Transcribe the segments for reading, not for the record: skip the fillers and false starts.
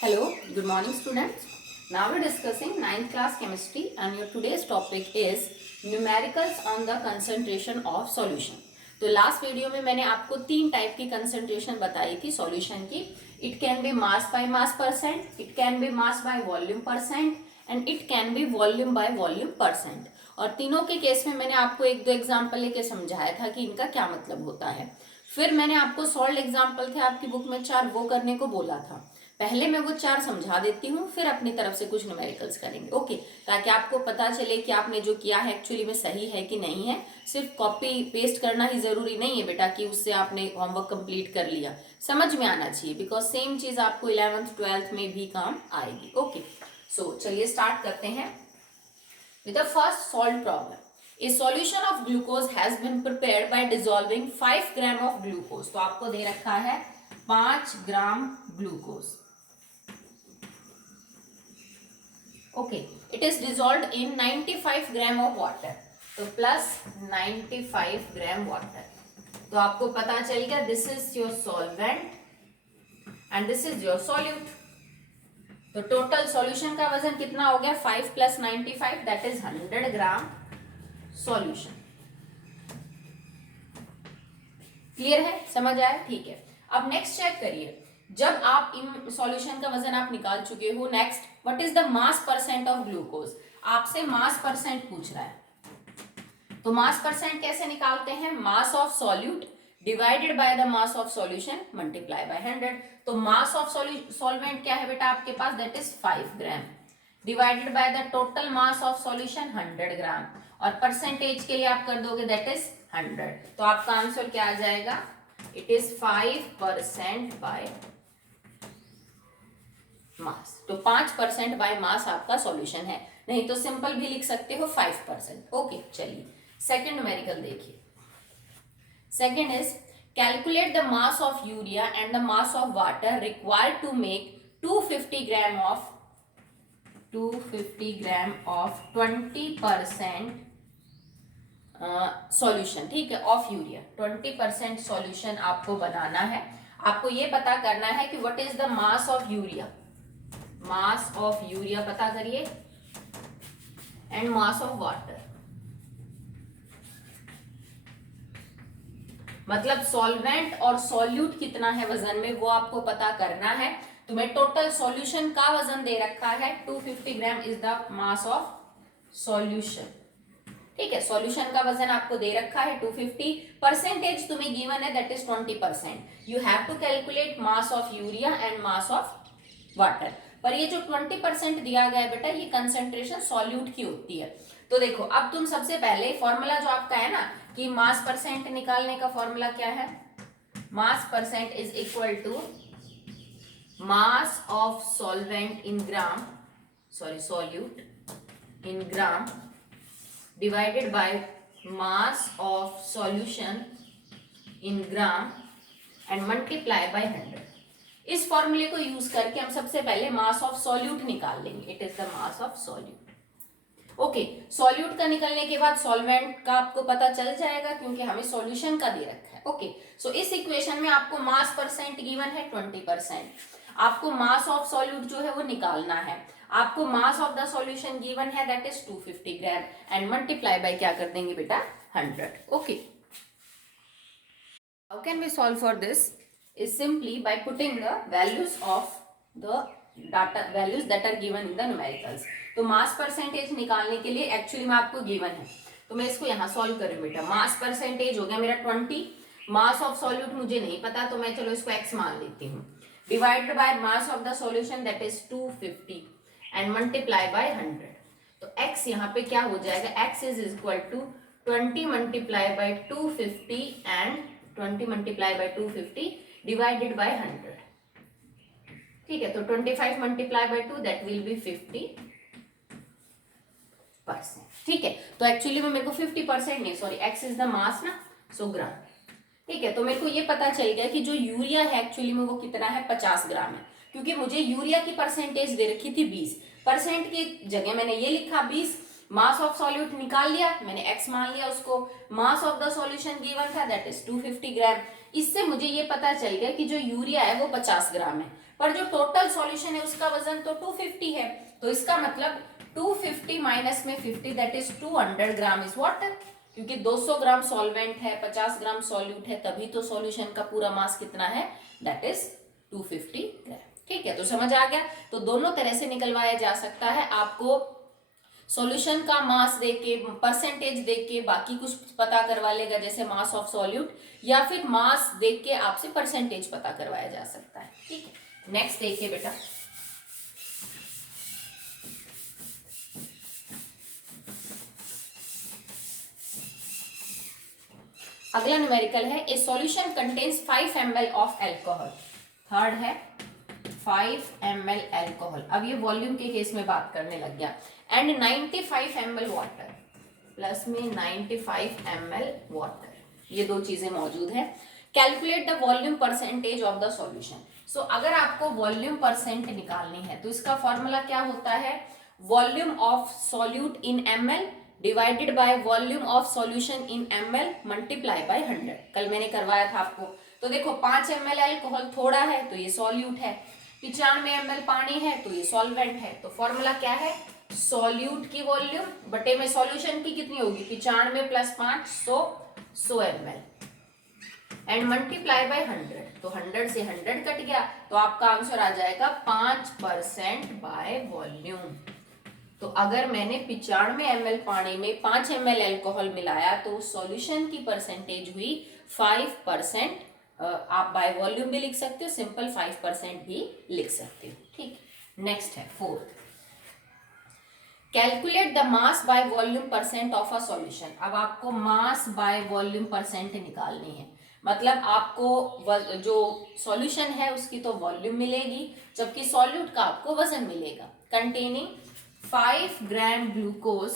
Hello, good morning students. Now we're discussing ninth class chemistry and your today's topic is numericals on the concentration of solution. तो last video में मैंने आपको तीन type की concentration बताई थी solution की. It can be mass by mass percent, it can be mass by volume percent and it can be volume by volume percent. और तीनों के केस में मैंने आपको एक दो एग्जाम्पल लेके समझाया था कि इनका क्या मतलब होता है. फिर मैंने आपको सॉल्व एग्जाम्पल थे आपकी बुक में 4, वो करने को बोला था. पहले मैं वो 4 समझा देती हूँ, फिर अपनी तरफ से कुछ न्यूमेरिकल्स करेंगे. ओके, ताकि आपको पता चले कि आपने जो किया है एक्चुअली में सही है कि नहीं है. सिर्फ कॉपी पेस्ट करना ही जरूरी नहीं है बेटा कि उससे आपने होमवर्क कंप्लीट कर लिया. समझ में आना चाहिए, बिकॉज सेम चीज आपको 11th 12th में भी काम आएगी. ओके, सो चलिए स्टार्ट करते हैं with the first solved problem. A solution of glucose has been prepared by dissolving 5 gram of glucose. तो आपको दे रखा है 5 gram glucose. Okay, it is dissolved in 95 gram of water. तो प्लस 95 ग्राम वाटर. तो आपको पता चल गया this is your solvent and this is your solute. तो टोटल सॉल्यूशन का वजन कितना हो गया 5 + 95 that is 100 gram solution. Clear है, समझ आया? ठीक है. अब नेक्स्ट चेक करिए. जब आप इन सॉल्यूशन का वजन आप निकाल चुके हो, next what is the mass percent of glucose. आपसे मास परसेंट पूछ रहा है. तो मास परसेंट कैसे निकालते हैं? Mass of solute divided by the mass of solution multiply by 100. तो मास ऑफ सॉल्वेंट क्या है बेटा आपके पास, that is 5 gram divided by the total mass of solution 100 gram. और परसेंटेज के लिए आप कर दोगे दैट इज 100. तो आपका आंसर क्या आ जाएगा? It is 5% by mass. तो 5% बाय मास आपका सॉल्यूशन है. नहीं तो सिंपल भी लिख सकते हो 5%. ओके, चलिए सेकंड न्यूमेरिकल देखिए. Second is calculate the mass of urea and the mass of water required to make 250 gram of 20% solution. ठीक है, ऑफ यूरिया 20% सॉल्यूशन आपको बनाना है. आपको ये पता करना है कि what is the mass of urea. Mass of urea पता करिए एंड मास ऑफ वाटर. मतलब सॉल्वेंट और सॉल्यूट कितना है वजन में वो आपको पता करना है. तुम्हें टोटल सॉल्यूशन का वजन दे रखा है 250 gram is the mass of solution. ठीक है, सॉल्यूशन का वजन आपको दे रखा है 250. परसेंटेज तुम्हें गिवन है that is 20%. You have to calculate mass of urea and mass of water. पर ये जो 20% दिया गया है बेटा, ये कंसेंट्रेशन सॉल्यूट की होती है. तो देखो, अब तुम सबसे पहले फॉर्मूला जो आपका है ना कि मास परसेंट निकालने का फॉर्मूला क्या है, mass percent is equal to mass of solvent in gram, sorry solute in gram divided by mass of solution in gram and multiply by 100. इस फॉर्मूले को यूज करके हम सबसे पहले मास ऑफ सॉल्यूट निकाल लेंगे. It is the mass of solute. Okay, solute का निकलने के बाद सॉल्वेंट का आपको पता चल जाएगा क्योंकि हमें सॉल्यूशन का दे रखा है. ओके, सो इस इक्वेशन में आपको मास परसेंट गिवन है 20%. आपको मास ऑफ सॉल्यूट जो है वो निकालना है. आपको mass of the solution given है that is 250 gram and multiply by क्या कर देंगे बेटा 100. Okay, how can we solve for this is simply by putting the values of the data values that are given in the numericals. तो mass percentage निकालने के लिए actually में आपको गिवन है, तो मैं इसको यहाँ सॉल्व करूँ बेटा. मास परसेंटेज हो गया मेरा 20. मास ऑफ सॉल्यूट मुझे नहीं पता तो मैं चलो इसको x मान लेती हूँ. Divided by mass of the solution that is 250 and multiply by 100. तो x यहाँ पे क्या हो जाएगा, x is equal to 20 multiply by 250 and 20 multiply by 250 divided by 100. ठीक है, तो 25 multiply by 2 that will be 50%. ठीक है, तो एक्चुअली में मेरे को 50% नहीं, sorry x is the mass ना, सो ग्राम. ठीक है, तो मेरे को ये पता चल गया कि जो यूरिया है एक्चुअली में वो कितना है 50 ग्राम है. क्योंकि मुझे यूरिया की परसेंटेज दे रखी थी 20%. की जगह मैंने ये लिखा 20. मास ऑफ सॉल्यूट निकाल लिया मैंने, x मान लिया उसको. मास ऑफ द सॉल्यूशन गिवन था दैट इज 250 ग्राम. इससे मुझे ये पता चल गया कि जो यूरिया है वो 50 ग्राम है. पर जो टोटल सॉल्यूशन है उसका वजन तो 250 है, तो इसका मतलब 250 माइनस में 50 that is 200 gram is water, क्योंकि 200 ग्राम सॉल्वेंट है, 50 ग्राम सॉल्यूट है, तभी तो सॉल्यूशन का पूरा मास कितना है, दैट इज 250 ग्राम। ठीक है, तो समझ आ गया। तो दोनों तरह से निकलवाया जा सकता है, आपको सॉल्यूशन का मास देके, परसेंटेज देके बाकी कुछ पता करवा लेगा जैसे मास ऑफ सॉल्यूट, या फिर मास देख के आपसे परसेंटेज पता करवाया जा सकता है। ठीक है, नेक्स्ट देखिए बेटा, अगला न्यूमेरिकल है ए solution contains 5 ml of alcohol. Third है 5 ml एल्कोहल। अब ये वॉल्यूम के केस में बात करने लग गया। एंड 95 ml वाटर, प्लस में 95 ml वाटर, ये दो चीजें मौजूद है। Calculate the volume percentage of the solution. So अगर आपको वॉल्यूम परसेंट निकालनी है तो इसका फॉर्मूला क्या होता है, volume of solute in ml divided by volume of solution in ml multiply by 100। कल मैंने करवाया था आपको। तो देखो 5 ml एल्कोहल थोड़ा है तो ये सॉल्यूट है, 95 ml पानी है तो ये सॉल्वेंट है। तो फॉर्मूला क्या है, सॉल्यूट की वॉल्यूम बटे में सॉल्यूशन की कितनी होगी, 95 plus 5 100 ml and multiply by 100। तो 100 से 100 कट गया, तो आपका आंसर आ जाएगा 5% बाय वॉल्यूम। तो अगर मैंने 95 ml पानी में 5 ml एल्कोहल मिलाया तो सॉल्यूशन की परसेंटेज हुई 5%। आप बाय वॉल्यूम भी लिख सकते हो, सिंपल 5% भी लिख सकते हो। ठीक, नेक्स्ट है 4th, calculate the mass by volume percent of a solution. अब आपको मास बाय वॉल्यूम परसेंट निकालनी है, मतलब आपको जो सॉल्यूशन है उसकी तो वॉल्यूम मिलेगी, जबकि सॉल्यूट का आपको वजन मिलेगा। Containing 5 gram glucose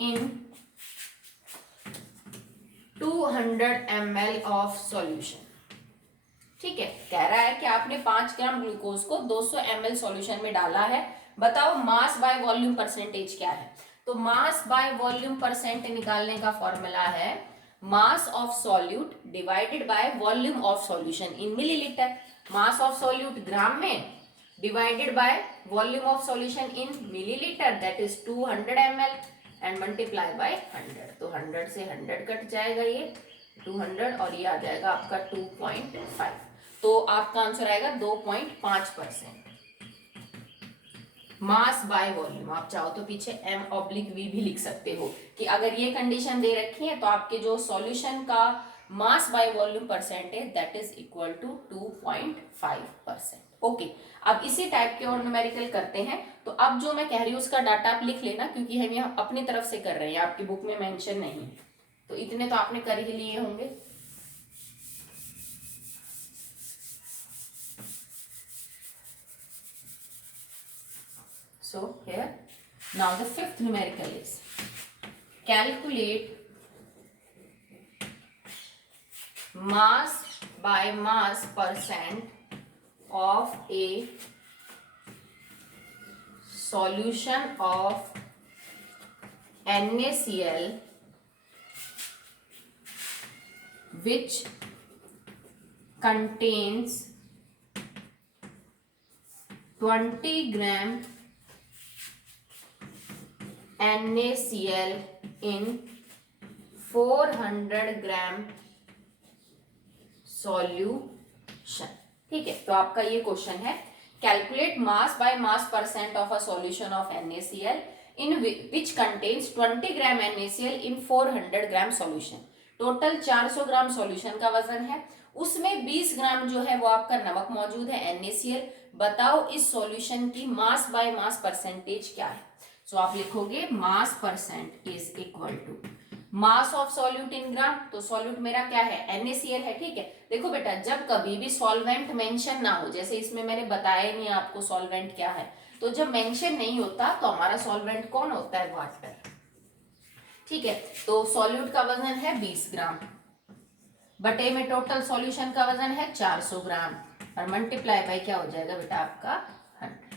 in 200 ml of solution. ठीक है, कह रहा है कि आपने 5 ग्राम ग्लूकोज को 200 ml सॉल्यूशन में डाला है, बताओ मास बाय वॉल्यूम परसेंटेज क्या है। तो मास बाय वॉल्यूम परसेंट निकालने का फॉर्मूला है mass of solute divided by volume of solution in millilitre. Mass of solute gram में divided by volume of solution in millilitre, that is 200 ml and multiply by 100। तो 100 से 100 cut जाएगा, ये 200 और ये आ जाएगा आपका 2.5। तो आपका आंसर आएगा 2.5%। मास बाय वॉल्यूम, आप चाहो तो पीछे m/v भी लिख सकते हो कि अगर ये कंडीशन दे रखी है तो आपके जो सॉल्यूशन का mass by volume percentage that is equal to 2.5%। Okay, अब इसी टाइप के और न्यूमेरिकल करते हैं। तो अब जो मैं कह रही हूँ उसका डाटा आप लिख लेना, क्योंकि हम यहाँ अपनी तरफ से कर रहे हैं, आपकी बुक में मेंशन नहीं है। तो इतने तो आपने कर ही लिए होंगे। So here now the 5th numerical is calculate mass by mass percent of a solution of NaCl which contains 20 gram NaCl in 400 gram solution. ठीक है, तो आपका ये क्वेश्चन है, calculate mass by mass percent of a solution of NaCl in which contains 20 gram NaCl in 400 gram solution. Total 400 gram solution का वजन है, उसमें 20 ग्राम जो है वो आपका नमक मौजूद है NaCl। बताओ इस सॉल्यूशन की मास बाय मास परसेंटेज क्या है। सो आप लिखोगे mass percent is equal to mass of solute in gram. तो सॉल्यूट मेरा क्या है, NaCl है। ठीक है, देखो बेटा, जब कभी भी सॉल्वेंट मेंशन ना हो, जैसे इसमें मैंने बताया नहीं आपको सॉल्वेंट क्या है, तो जब मेंशन नहीं होता तो हमारा सॉल्वेंट कौन होता है, वाटर। ठीक है, तो सॉल्यूट का वजन है 20 ग्राम बटे में टोटल सॉल्यूशन का वजन है 400 ग्राम और मल्टीप्लाई बाय क्या हो जाएगा बेटा आपका 100।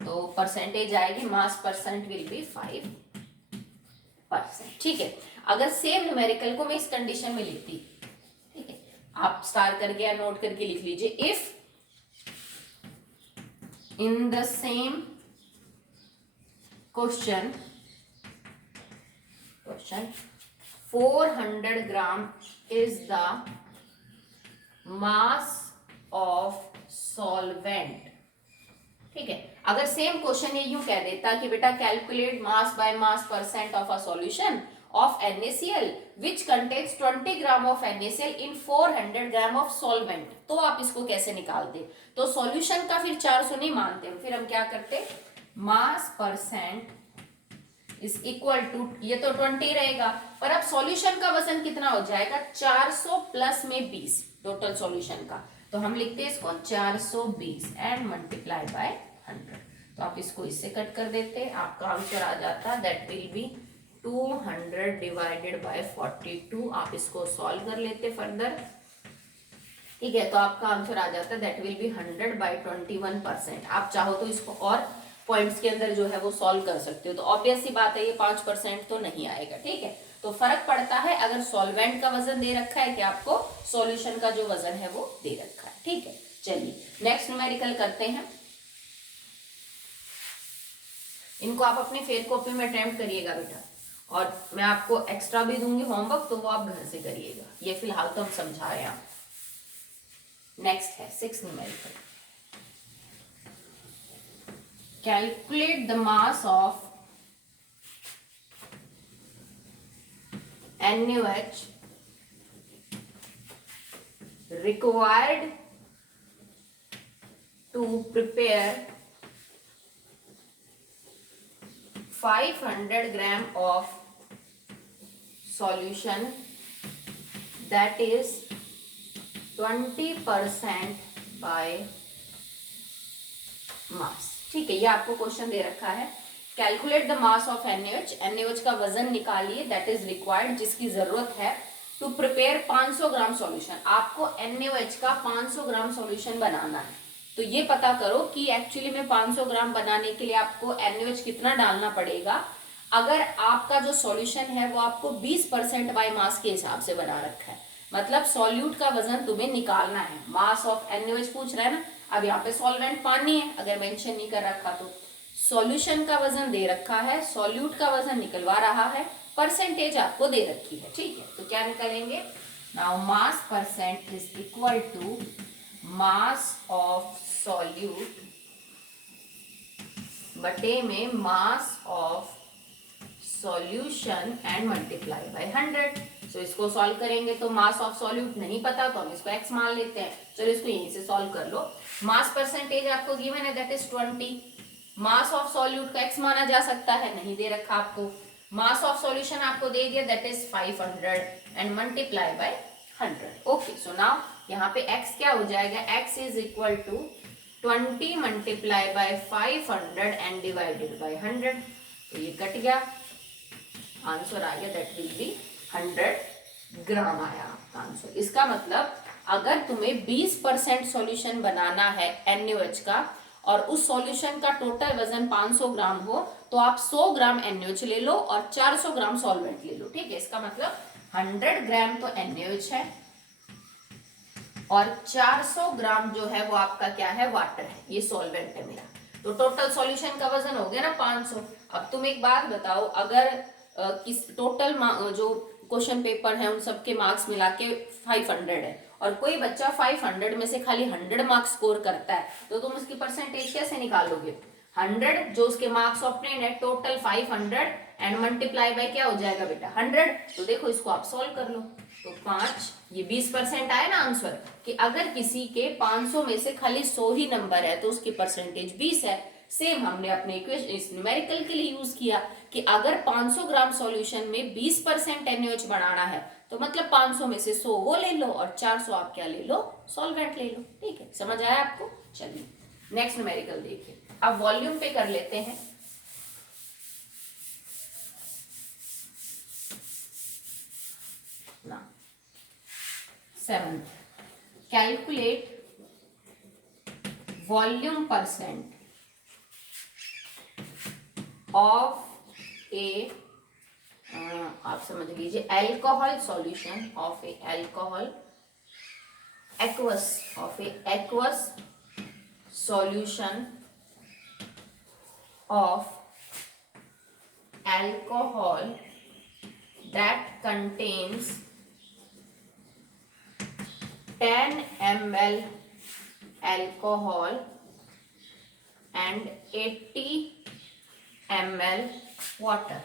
तो परसेंटेज आएगी, मास परसेंट विल बी 5%। ठीक है, अगर सेम न्यूमेरिकल को मैं इस कंडीशन में लिखती, ठीक है, आप स्टार करके या नोट करके लिख लीजिए, if in the same question 400 gram is the mass of solvent. ठीक है, अगर सेम क्वेश्चन ये यूं कह देता कि बेटा calculate mass by mass percent of a solution of NaCl which contains 20 gram of NaCl in 400 gram of solvent, तो आप इसको कैसे निकालते? तो सॉल्यूशन का फिर 400 नहीं मानते, फिर हम क्या करते, mass percent is equal to, ये तो 20 रहेगा, पर अब सॉल्यूशन का वजन कितना हो जाएगा, 400 प्लस में 20 टोटल सॉल्यूशन का, तो हम लिखते हैं इसको 420 एंड मल्टीप्लाई बाय 100। तो आप इसको इससे कट कर देते हैं, आपका आंसर आ जाता, that will B 200 divided by 42। आप इसको सॉल्व कर लेते फर्दर, ठीक है, तो आपका आंसर आ जाता है दैट विल बी 100 बाय 21%। आप चाहो तो इसको और पॉइंट्स के अंदर जो है वो सॉल्व कर सकते हो, तो ऑब्वियस सी बात है ये 5% तो नहीं आएगा। ठीक है, तो फर्क पड़ता है अगर सॉल्वेंट का वजन दे रखा है कि आपको सॉल्यूशन का जो वजन है वो दे रखा है। ठीक है, चलिए नेक्स्ट न्यूमेरिकल करते हैं। इनको आप अपनी फेयर कॉपी में अटेम्प्ट करिएगा बेटा, और मैं आपको एक्स्ट्रा भी दूंगी होमवर्क, तो वो आप घर से करिएगा, ये फिलहाल तो हम समझा रहे हैं। नेक्स्ट है 6 numerical, calculate the mass of NaOH required to prepare 500 gram of solution that is 20% by mass। ठीक है, ये आपको क्वेश्चन दे रखा है, calculate the mass of NaOH, NaOH का वजन निकालिए, दैट इज रिक्वायर्ड, जिसकी जरूरत है, टू प्रिपेयर 500 ग्राम सॉल्यूशन। आपको NaOH का 500 ग्राम सॉल्यूशन बनाना है, तो ये पता करो कि एक्चुअली में 500 ग्राम बनाने के लिए आपको NaOH कितना डालना पड़ेगा। अगर आपका जो सॉल्यूशन है वो आपको 20% बाय मास के हिसाब से बना रखा है, मतलब सॉल्यूट का वजन तुम्हें निकालना है, मास ऑफ NaOH पूछ रहा है ना। अब यहाँ पे सॉल्वेंट पानी है, अगर मेंशन नहीं कर रखा तो सॉल्यूशन का वजन दे रखा है, सॉल्यूट का वजन निकलवा रहा है, परसेंटेज आपको दे रखी है। ठीक है, तो क्या निकालेंगे, now mass percent is equal to mass of solute बटे में mass of solution and multiply by 100। So इसको सॉल्व करेंगे तो मास ऑफ सॉल्यूट नहीं पता तो हम इसको x मान लेते हैं, चलो इसको यहीं से सॉल्व कर लो। मास परसेंटेज आपको गिवन है that is 20, mass of solute का x माना जा सकता है, नहीं दे रखा आपको, मास ऑफ सॉल्यूशन आपको दे दिया that is 500 and multiply by 100। Okay, so now यहाँ पे x क्या हो जाएगा, x is equal to 20 multiply by 500 and divided by 100, तो ये कट गया, आंसर आ गया दैट विल बी 100 ग्राम आया आपका आंसर। इसका मतलब अगर तुम्हें 20% सॉल्यूशन बनाना है NaOH का और उस सॉल्यूशन का टोटल वजन 500 ग्राम हो, तो आप 100 ग्राम NaOH ले लो और 400 ग्राम सॉल्वेंट ले लो। ठीक है, इसका मतलब 100 ग्राम तो NaOH है और 400 ग्राम जो है वो आपका क्या है, वाटर है, ये सॉल्वेंट है मेरा, तो टोटल सॉल्यूशन का वजन हो गया ना 500। अब तुम एक बात बताओ, अगर किस टोटल जो क्वेश्चन पेपर है उन सबके मार्क्स मिला के 500 है और कोई बच्चा 500 में से खाली 100 मार्क्स स्कोर करता है, तो तुम उसकी परसेंटेज कैसे निकालोगे, 100 जो उसके मार्क्स ऑब्टेन है टोटल 500 एंड मल्टीप्लाई बाय क्या हो जाएगा बेटा 100। तो देखो इसको आप सॉल्व कर लो, तो 5 ये 20% आया ना आंसर, कि अगर किसी के 500 में से खाली 100 ही नंबर है तो उसकी परसेंटेज 20 है। सेम हमने अपने इक्वेशन इस न्यूमेरिकल के लिए यूज किया कि अगर 500 ग्राम सॉल्यूशन में 20% NaOH बनाना है तो मतलब 500 में से 100 वो ले लो और 400 आप क्या ले लो, सॉल्वेंट ले लो। ठीक है, समझ आया आपको। चलिए नेक्स्ट न्यूमेरिकल देखिए, अब वॉल्यूम पे कर लेते हैं। ना 7, कैलकुलेट वॉल्यूम परसेंट ऑफ ए, आप समझ लीजिए, alcohol solution of A alcohol aqueous solution of alcohol that contains 10 ml alcohol and 80 ml water।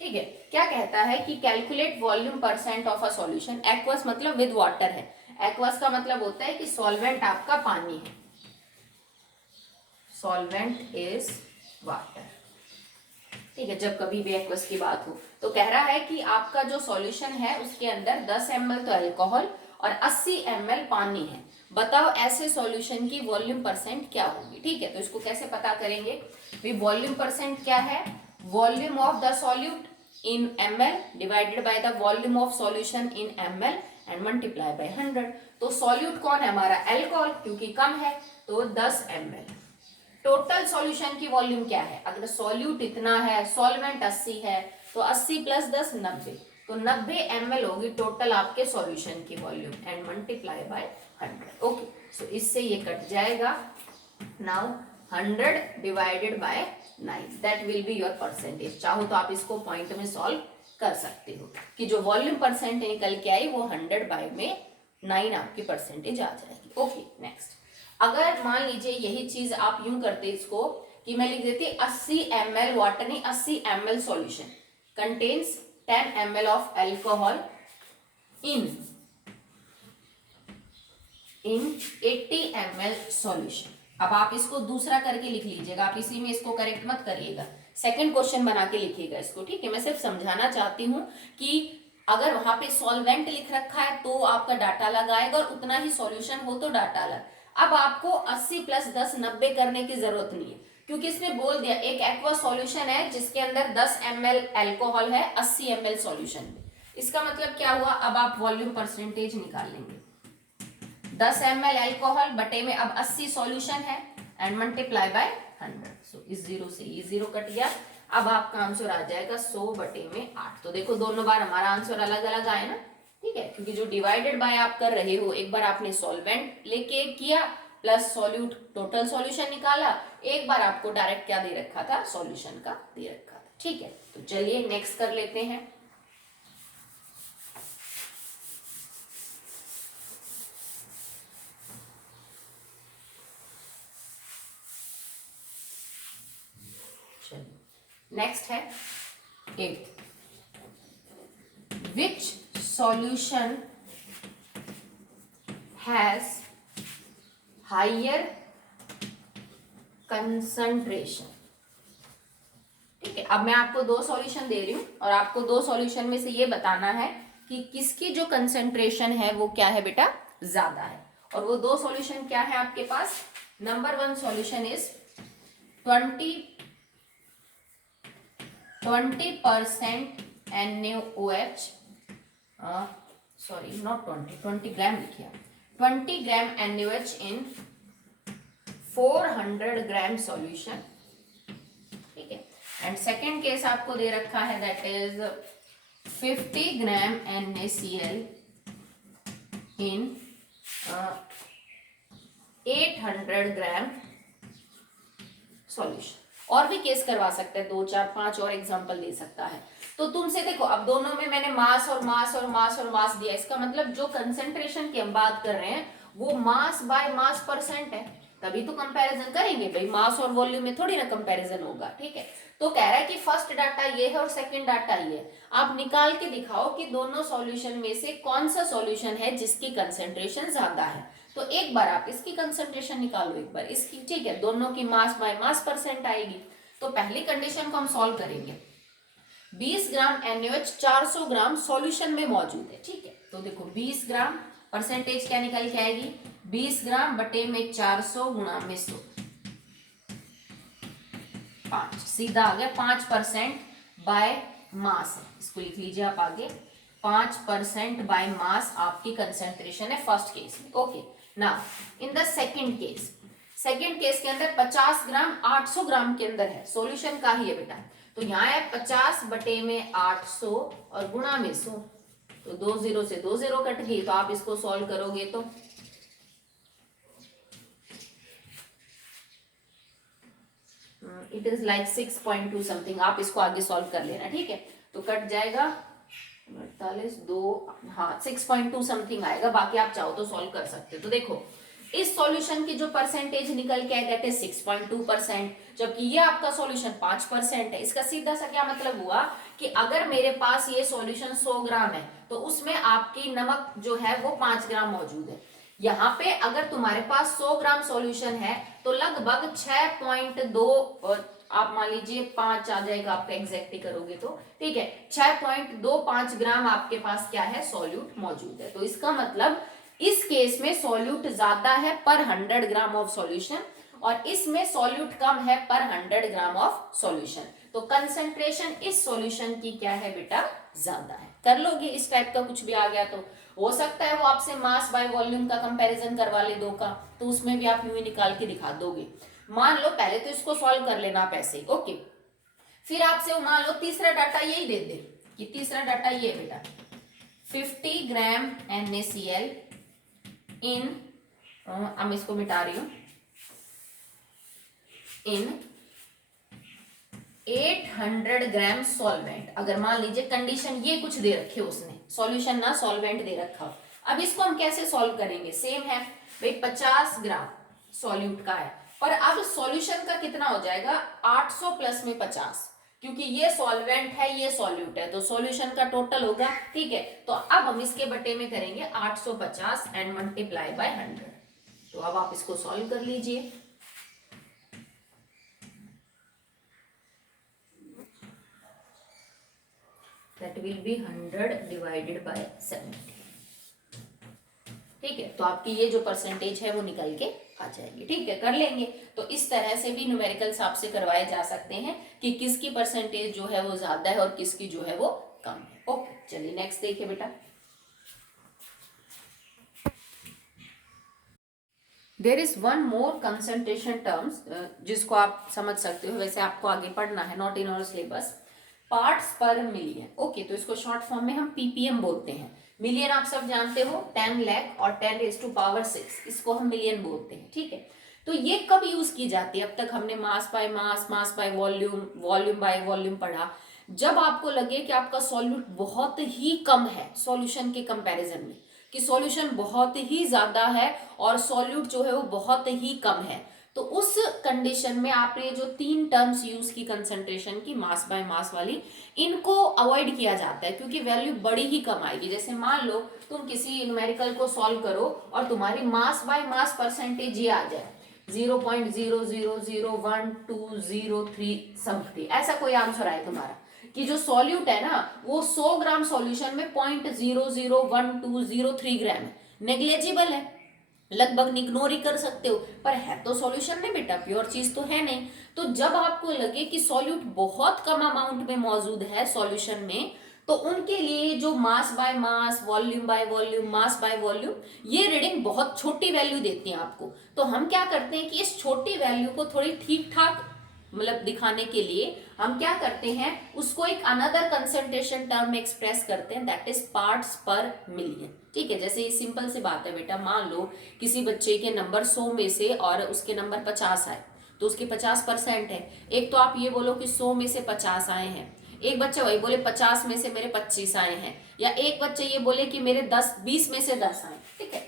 ठीक है, क्या कहता है कि calculate volume percent of a solution. Aqueous मतलब विद वाटर है, एक्वस का मतलब होता है कि सॉल्वेंट आपका पानी है, सॉल्वेंट इज वाटर। ठीक है, जब कभी भी एक्वस की बात हो तो कह रहा है कि आपका जो सॉल्यूशन है उसके अंदर 10 ml तो अल्कोहल और 80 ml पानी है। बताओ ऐसे सॉल्यूशन की वॉल्यूम परसेंट क्या होगी। ठीक है, तो इसको कैसे पता करेंगे भाई। वॉल्यूम परसेंट क्या है, volume of the solute in ml divided by the volume of solution in ml and multiply by 100। तो सॉल्यूट कौन है हमारा, अल्कोहल, क्योंकि कम है तो 10 ml। टोटल सॉल्यूशन की वॉल्यूम क्या है, अगर सॉल्यूट इतना है, सॉल्वेंट 80 है, तो 80 प्लस 10 90, तो 90 ml होगी टोटल आपके सॉल्यूशन की volume and multiply by 100। Okay, so इससे ये कट जाएगा। Now 100 divided by 9 that will be your percentage. चाहो तो आप इसको पॉइंट में सॉल्व कर सकते हो कि जो वॉल्यूम परसेंट निकल के आई वो 100 बाय में 9 आपकी परसेंटेज आ जाएगी। Okay, next. अगर मान लीजिए यही चीज आप यूं करते इसको कि मैं लिख देती 80 ml वाटर नहीं 80 ml solution contains 10 ml of alcohol in 80 ml solution. अब आप इसको दूसरा करके लिख लीजिएगा, आप इसी में इसको करेक्ट मत करिएगा, सेकंड क्वेश्चन बना के लिखिएगा इसको। ठीक है, मैं सिर्फ समझाना चाहती हूँ कि अगर वहां पे सॉल्वेंट लिख रखा है तो आपका डाटा अलग आएगा और उतना ही सॉल्यूशन हो तो डाटा अलग। अब आपको 80 प्लस 10 90 करने की जरूरत नहीं है, क्योंकि इसने बोल दिया एक एक्वा सॉल्यूशन है जिसके अंदर 10 ml अल्कोहल है 80 ml सॉल्यूशन में। इसका मतलब क्या हुआ, अब आप वॉल्यूम परसेंटेज निकाल लेंगे। 10 ml अल्कोहल बटे में अब 80 सॉल्यूशन है एंड मल्टीप्लाई बाय 100। सो इस जीरो से ये जीरो कट गया। अब आपका आंसर आ जाएगा 100 बटे में 8। तो देखो दोनों बार हमारा आंसर अलग अलग आए ना। ठीक है, क्योंकि जो डिवाइडेड बाय आप कर रहे हो, एक बार आपने सॉल्वेंट लेके किया प्लस सॉल्यूट टोटल सॉल्यूशन निकाला, एक बार आपको डायरेक्ट क्या दे रखा था, सॉल्यूशन का दे रखा था। ठीक है, तो चलिए नेक्स्ट कर लेते हैं। नेक्स्ट है 8, विच सॉल्यूशन हैज हायर कंसंट्रेशन। ठीक है, अब मैं आपको दो सॉल्यूशन दे रही हूं और आपको दो सॉल्यूशन में से ये बताना है कि किसकी जो कंसंट्रेशन है वो क्या है बेटा, ज्यादा है। और वो दो सॉल्यूशन क्या है आपके पास। Number 1 solution is 20% NaOH, sorry not 20 gram लिखिए, 20 ग्राम NaOH इन 400 ग्राम सॉल्यूशन। ठीक है, एंड सेकेंड केस आपको दे रखा है that is 50 gram NaCl in 800 gram solution. और भी केस करवा सकते हैं, 2 4 5 और एग्जांपल दे सकता है। तो तुमसे देखो, अब दोनों में मैंने मास और मास और मास और मास दिया, इसका मतलब जो कंसेंट्रेशन की हम बात कर रहे हैं वो मास बाय मास परसेंट है, तभी तो कंपैरिजन करेंगे भाई। मास और वॉल्यूम में थोड़ी ना कंपैरिजन होगा। ठीक है, तो कह रहा है कि फर्स्ट डाटा ये है और सेकंड डाटा ये है। आप निकाल के दिखाओ कि दोनों सॉल्यूशन में से कौन सा सॉल्यूशन है जिसकी कंसेंट्रेशन ज्यादा है। तो एक बार आप इसकी कंसेंट्रेशन निकालो, एक बार इसकी। ठीक है, दोनों की मास बाय मास परसेंट आएगी। तो पहली कंडीशन को हम सॉल्व करेंगे। 20 ग्राम NaOH 400 ग्राम सॉल्यूशन में मौजूद है। ठीक है, तो देखो 20 ग्राम परसेंटेज क्या निकल के आएगी, 20 ग्राम बटे में 400 गुणा में 100, 5 सीधा आ गया। 5% बाय मास, इसको लिख लीजिए आप आगे। 5% बाय मास आपकी कंसेंट्रेशन है फर्स्ट केस में। Okay, now in the second case, second case के अंदर 50 ग्राम 800 ग्राम के अंदर है, सॉल्यूशन का ही है बेटा। तो यहाँ है 50 बटे में 800 और गुणा में 100, तो 2 0 से 2 0 कट गई, तो आप इसको सॉल्व करोगे तो इट इज लाइक 6.2 समथिंग। आप इसको आगे सॉल्व कर लेना, ठीक है। तो कट जाएगा 48 2, हाँ 6.2 समथिंग आएगा। बाकी आप चाहो तो सॉल्व कर सकते हो। तो देखो इस सॉल्यूशन की जो परसेंटेज निकल के आएगा दैट इज 6.2%, जबकि ये आपका सॉल्यूशन 5% है। इसका सीधा सा क्या मतलब हुआ कि अगर मेरे पास ये सॉल्यूशन 100 ग्राम है तो उसमें आपकी नमक जो है वो 5 ग्राम मौजूद है। यहाँ पे अगर तुम्हारे पास 100 ग्राम सॉल्यूशन है तो लगभग 6.2, आप मान लीजिए 5 आ जाएगा आपका, एग्जैक्ट ही करोगे तो ठीक है, 6.25 ग्राम आपके पास क्या है, सॉल्यूट मौजूद है। तो इसका मतलब इस केस में सॉल्यूट ज्यादा है पर 100 ग्राम ऑफ सॉल्यूशन, और इसमें सॉल्यूट कम है पर 100 ग्राम ऑफ सॉल्यूशन। तो कंसंट्रेशन इस सॉल्यूशन की क्या है बेटा, ज्यादा है। कर लोगे इस टाइप का कुछ भी आ गया तो। हो सकता है वो आपसे मास बाय वॉल्यूम का कंपैरिजन करवा ले 2 का, तो उसमें भी आप यूं ही निकाल के दिखा दोगे। मान लो पहले तो इसको सॉल्व कर लेना आप ऐसे, ओके। फिर आपसे मान लो तीसरा डाटा यही दे दे कि तीसरा डाटा ये बेटा 50 ग्राम NaCl इन, अब इसको मिटा रही हूं, इन 800 ग्राम सॉल्वेंट। अगर मान लीजिए कंडीशन ये कुछ दे रखे उसने, सॉल्यूशन ना सॉल्वेंट दे रखा हो। अब इसको हम कैसे सॉल्व करेंगे, सेम है भाई 50 ग्राम सॉल्यूट का है, पर अब सॉल्यूशन का कितना हो जाएगा 800 प्लस में 50, क्योंकि ये सॉल्वेंट है ये सॉल्यूट है, तो सॉल्यूशन का टोटल होगा, ठीक है। तो अब हम इसके बटे में करेंगे 850 एंड मल्टीप्लाई बाय 100। तो अब आप इसको सॉल्व कर लीजिए। That will be 100 divided by 70, ठीक है। तो आपकी ये जो परसेंटेज है वो निकल के आ जाएगी, ठीक है। कर लेंगे। तो इस तरह से भी न्यूमेरिकल्स आपसे करवाए जा सकते हैं कि किसकी परसेंटेज जो है वो ज्यादा है और किसकी जो है वो कम है। ओके चलिए नेक्स्ट देखिए बेटा। There is one more concentration terms जिसको आप समझ सकते हो, वैसे आपको आगे पढ़ना है, not in our syllabus. Parts per million, okay. तो इसको शॉर्ट फॉर्म में हम ppm बोलते हैं। मिलियन आप सब जानते हो 10 लाख और 10⁻⁶, इसको हम मिलियन बोलते हैं, ठीक है। तो ये कब यूज की जाती है, अब तक हमने mass by mass, mass by volume, volume by volume पढ़ा। जब आपको लगे कि आपका सॉल्यूट बहुत ही कम है सॉल्यूशन के कंपैरिजन में, कि सॉल्यूशन बहुत ही ज्यादा है और सॉल्यूट जो है वो बहुत ही कम है, तो उस कंडीशन में आपने जो 3 टर्म्स यूज की कंसंट्रेशन की, मास बाय मास वाली, इनको अवॉइड किया जाता है क्योंकि वैल्यू बड़ी ही कम आएगी। जैसे मान लो तुम किसी न्यूमेरिकल को सॉल्व करो और तुम्हारी मास बाय मास परसेंटेज ये आ जाए 0.000123 समथिंग, ऐसा कोई आंसर आए तुम्हारा कि जो सॉल्यूट है ना वो 100 ग्राम सॉल्यूशन में 0.001203 ग्राम है, नेग्लेजिबल है, लगभग इग्नोर ही कर सकते हो, पर है तो सॉल्यूशन नहीं बेटा, प्योर चीज तो है नहीं। तो जब आपको लगे कि सॉल्यूट बहुत कम अमाउंट में मौजूद है सॉल्यूशन में, तो उनके लिए जो mass by mass, volume by volume, mass by volume, ये रीडिंग बहुत छोटी वैल्यू देती है आपको। तो हम क्या करते हैं कि इस छोटी वैल्यू को थोड़ी ठीक ठाक मतलब दिखाने के लिए हम क्या करते हैं, उसको एक अनदर कंसंट्रेशन टर्म में एक्सप्रेस करते हैं, that is parts per million, ठीक है। जैसे ये सिंपल सी बात है बेटा, मान लो किसी बच्चे के नंबर 100 में से और उसके नंबर 50 आए, तो उसके 50% है। एक तो आप ये बोलो कि 100 में से 50 आए हैं, एक बच्चा वही बोले 50 में से मेरे 25 आए हैं, या एक बच्चे ये बोले कि मेरे 20 में से 10 आए, ठीक है।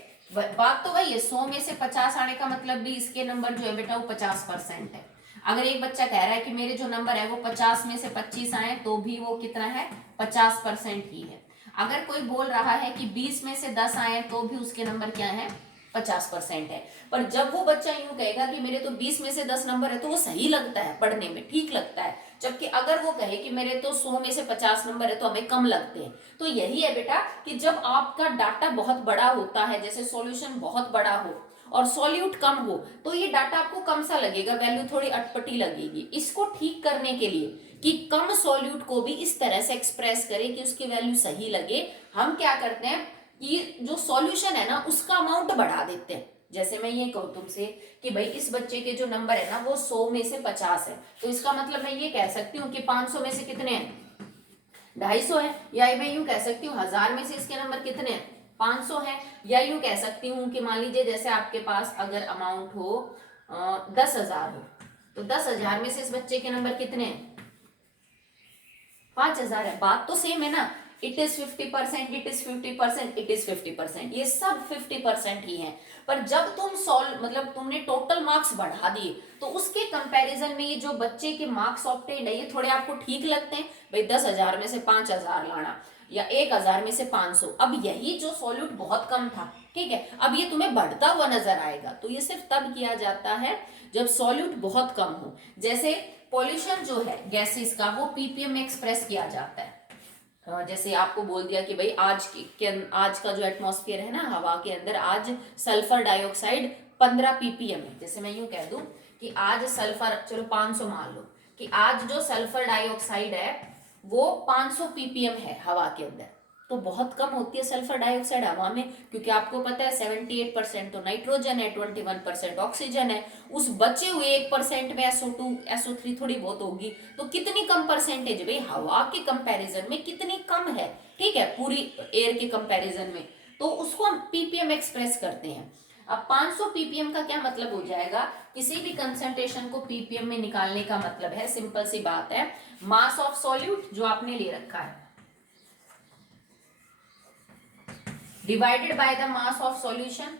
बात तो वही है, 100 में से 50 आने का मतलब भी इसके नंबर जो है बेटा वो 50% है। अगर एक बच्चा कह रहा है कि मेरे जो नंबर है वो 50 में से 25 आए, तो भी वो कितना है, 50% ही है। अगर कोई बोल रहा है कि 20 में से 10 आए, तो भी उसके नंबर क्या है, 50% है। पर जब वो बच्चा यूं कहेगा कि मेरे तो 20 में से 10 नंबर है, तो वो सही लगता है, पढ़ने में ठीक लगता है। जबकि अगर वो कहे कि मेरे तो 100 में से 50 नंबर है, तो हमें कम लगते हैं। तो यही है बेटा कि जब आपका डाटा बहुत बड़ा होता है, जैसे सॉल्यूशन बहुत बड़ा हो और सॉल्यूट कम हो, तो ये डाटा आपको कम सा लगेगा, वैल्यू थोड़ी अटपटी लगेगी। इसको ठीक करने के लिए कि कम सॉल्यूट को भी इस तरह से एक्सप्रेस करें कि उसकी वैल्यू सही लगे, हम क्या करते हैं कि जो सॉल्यूशन है ना उसका अमाउंट बढ़ा देते हैं। जैसे मैं ये कहूँ तुमसे कि भाई इस बच्चे के जो नंबर है ना वो 100 में से 50 है, तो इसका मतलब मैं ये कह सकती हूँ कि 500 में से कितने हैं, 250 है, या मैं यूं कह सकती हूँ 1000 में से इसके नंबर कितने हैं, 500 है, या यूं कह सकती हूँ कि मान लीजिए जैसे आपके पास अगर अमाउंट हो 10,000 हो, तो 10,000 में से इस बच्चे के नंबर कितने हैं, 5,000 है। बात तो सेम है ना, it is 50%, it is 50%, it is 50%, ये सब 50% ही है। पर जब तुम सॉल्व मतलब तुमने टोटल मार्क्स बढ़ा दिए, तो उसके कंपैरिजन में ये जो बच्चे के मार्क्स ऑब्टेन्ड है ये थोड़े आपको ठीक लगते हैं, भाई 10,000 में से 5,000 लाना या 1,000 में से 500। अब यही जो सॉल्यूट बहुत कम था, ठीक है, अब ये तुम्हें बढ़ता हुआ नजर आएगा, तो ये सिर्फ तब किया जाता है जब सॉल्यूट बहुत कम हो। जैसे पॉल्यूशन जो है गैसेस का, वो पीपीएम में एक्सप्रेस किया जाता है। जैसे आपको बोल दिया कि भाई आज का जो एटमॉस्फेयर है ना, हवा के अंदर आज सल्फर डाइऑक्साइड 15 पीपीएम है। जैसे मैं यूं कह दूं कि आज सल्फर, चलो 500 मान लो, कि आज जो सल्फर डाइऑक्साइड है वो 500 पीपीएम है हवा के अंदर, तो बहुत कम होती है सल्फर डाइऑक्साइड हवा में, क्योंकि आपको पता है 78% तो नाइट्रोजन है, 21% ऑक्सीजन है, उस बचे हुए 1% में SO2 SO3 थोड़ी बहुत होगी। तो कितनी कम परसेंटेज भाई, हवा के कंपैरिजन में कितनी कम है, ठीक है, पूरी एयर के कंपैरिजन में, तो उसको हम पीपीएम एक्सप्रेस करते हैं। अब 500 पीपीएम का क्या मतलब हो जाएगा, किसी भी कंसंट्रेशन को पीपीएम में निकालने का मतलब है, सिंपल सी बात है, मास ऑफ सॉल्यूट जो आपने ले रखा है divided by the mass of solution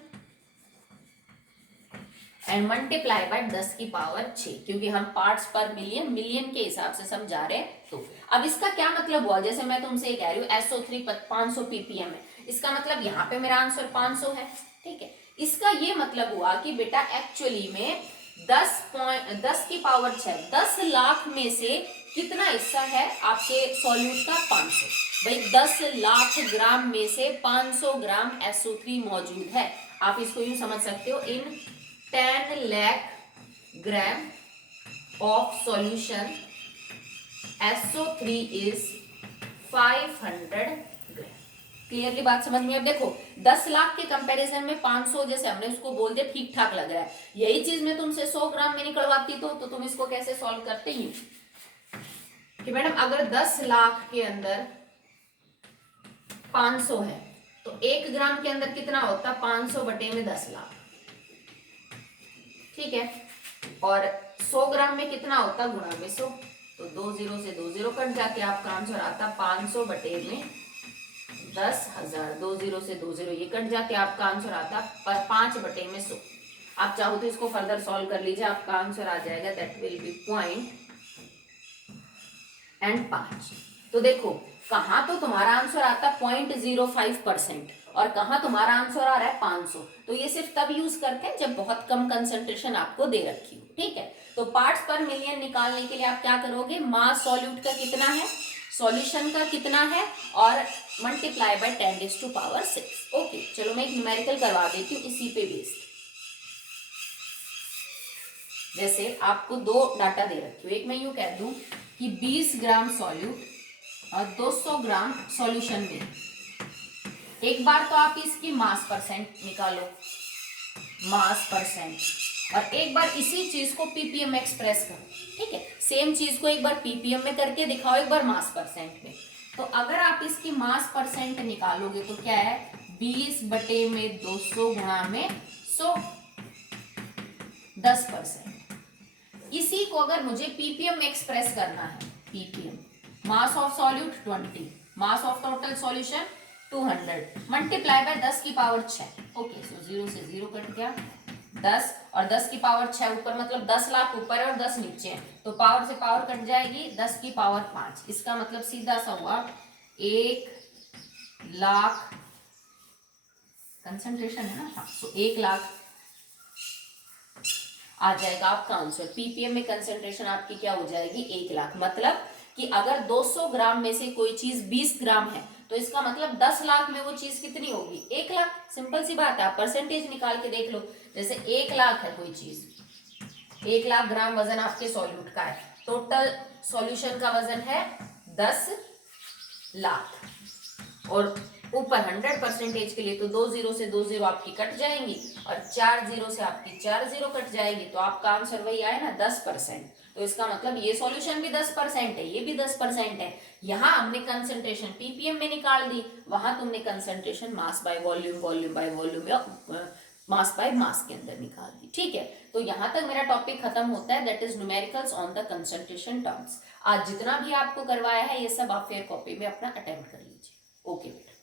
and multiply bye 10 की पावर 6, क्योंकि हम पार्ट्स पर मिलियन मिलियन के हिसाब से समझा रहे हैं। तो अब इसका क्या मतलब हुआ, जैसे मैं तुमसे ये कह रही हूँ SO3 500 पीपीएम है, इसका मतलब यहाँ पे मेरा आंसर 500 है, ठीक है। इसका ये मतलब हुआ कि बेटा एक्चुअली में 10 की पावर 6, 10 लाख में से कितना हिस्सा है आपके सॉल्यूट का, 500। भाई 10 लाख ग्राम में से 500 ग्राम SO3 मौजूद है। आप इसको यूं समझ सकते हो, इन 10 lakh gram of solution SO3 is 500 gram. Clearly बात समझ में? अब देखो 10 लाख के कंपैरिजन में 500 जैसे हमने उसको बोल दिया ठीक ठाक लग रहा है, यही चीज मैं तुमसे 100 ग्राम में निकलवाती तो तुम इसको कैसे सॉल्व करते ही कि मैडम अगर 10 लाख के अंदर 500 है तो 1 ग्राम के अंदर कितना होता, 500 बटे में 10 लाख, ठीक है, और 100 ग्राम में कितना होता, गुणा में 100, तो 2 जीरो से 2 जीरो कट जाके आपका आंसर आता 500 बटे में 10,000, 2 जीरो से 2 जीरो ये कट जाके आपका आंसर आता 5 बटे में 100। आप चाहो तो इसको फर्दर सॉल्व कर लीजिए, आपका आंसर आ जाएगा दैट विल बी 0.5। तो देखो कहां तो तुम्हारा आंसर आता 0.05% और कहां तुम्हारा आंसर आ रहा है 500। तो ये सिर्फ तब यूज करते हैं जब बहुत कम कंसंट्रेशन आपको दे रखी हो, ठीक है। तो पार्ट्स पर मिलियन निकालने के लिए आप क्या करोगे, मास सॉल्यूट का कितना है, सॉल्यूशन का कितना है, और मल्टीप्लाई बाय 10⁶। ओके चलो मैं एक न्यूमेरिकल करवा देती हूँ इसी पे बेस्ड। जैसे आपको दो डाटा दे रखी हो, एक मैं यूं कह दूं कि 20 ग्राम सॉल्यूट और 200 ग्राम सॉल्यूशन में, एक बार तो आप इसकी मास परसेंट निकालो, मास परसेंट, और एक बार इसी चीज को पीपीएम में एक्सप्रेस करो, ठीक है। सेम चीज को एक बार पीपीएम में करके दिखाओ, एक बार मास परसेंट में। तो अगर आप इसकी मास परसेंट निकालोगे तो क्या है, 20 बटे में 200 गुणा में 100, 10%। इसी को अगर मुझे पीपीएम में एक्सप्रेस करना है, ppm mass of solute 20, mass of total solution 200, multiply by 10 की पावर 6। ओके सो 0 से 0 कट गया, 10 और 10 की पावर 6 ऊपर, मतलब 10 लाख ऊपर है और 10 नीचे है, तो पावर से पावर कट जाएगी, 10 की पावर 5। इसका मतलब सीधा सा हुआ 1 लाख, कंसंट्रेशन है ना, हाँ, तो 1 लाख आ जाएगा आपका आंसर। पीपीएम में कंसंट्रेशन आपकी क्या हो जाएगी, 1 लाख। मतलब कि अगर 200 ग्राम में से कोई चीज 20 ग्राम है तो इसका मतलब 10 लाख में वो चीज कितनी होगी, 1 लाख। सिंपल सी बात है, आप परसेंटेज निकाल के देख लो। जैसे 1 लाख है कोई चीज, 1 लाख ग्राम वजन आपके सॉल्यूट का है, टोटल सॉल्यूशन का वजन है 10 लाख, और ऊपर 100% के लिए तो 2 जीरो से 2 जीरो आपकी कट जाएंगी और 4 जीरो से आपकी 4 जीरो कट जाएगी, तो आपका आंसर वही आया ना 10%। तो इसका मतलब ये सॉल्यूशन भी 10% है, ये भी 10% है। यहाँ हमने कंसंट्रेशन ppm में निकाल दी, वहां तुमने concentration mass by volume, volume by volume या मास बाय मास के अंदर निकाल दी। ठीक है, तो यहां तक मेरा टॉपिक खत्म होता है, that is numericals on the concentration terms. आज जितना भी आपको करवाया है ये सब आप फेयर कॉपी में अपना अटेम्प्ट कर लीजिए। ओके बेटा।